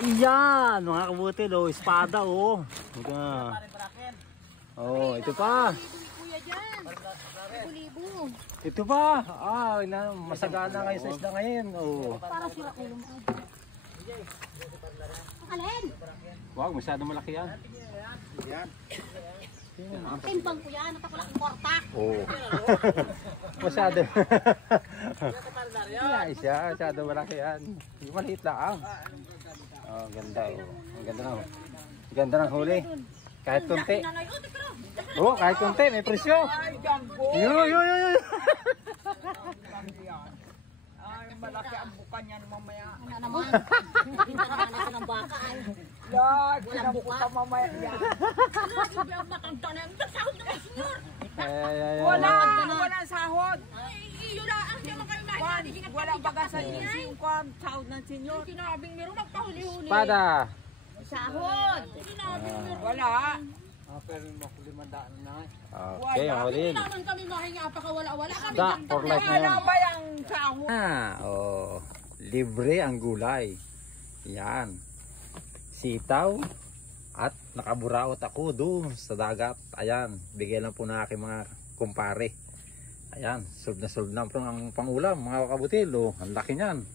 Iyan, mga kabutil, oh, espada, oh. Oh, ito pa. Kuya dyan. Libo-libo. Ito pa. Ah, masagana kayo sa isda ngayon. Oh. Para sila ulo mo. Alin? Wow, masyado malaki yan. Yan. Timbang ko yan. Natakulak ang kortak. Oh. Masyado. Siya, masyado malaki yan. Yung maliit lang. Oh, ganda. Oh. Ang ganda na. Ang ganda ng huli. Kahit konti. Oh, kahit konti. May presyo. Yun. Ay, malaki ang buka niyan mamaya. Ano naman? Pinarahan ako ng baka. Lag, pinabuka ka mamaya yan. Sabi ang matanda na yung sahod na kayo, senyor. Wala sahod. Iyo na ang siya kayo mahal. Wala baga sa yung sahod ng senyor. Sinabing meron magpahuli-huli. Espada. Sahod. Sinabing meron. Wala. Okay, ang huli. Hindi naman kami mahinga apakawala-wala. Kami Da, ganda. for life na Wala yan. ba yung sahod? Libre ang gulay. Yan. Sitaw. At nakaburaot ako doon sa dagat. Ayan, bigay lang po na aking mga kumpare. Ayan, solve na po ang pangulam mga kabutil. Oh, ang laki niyan.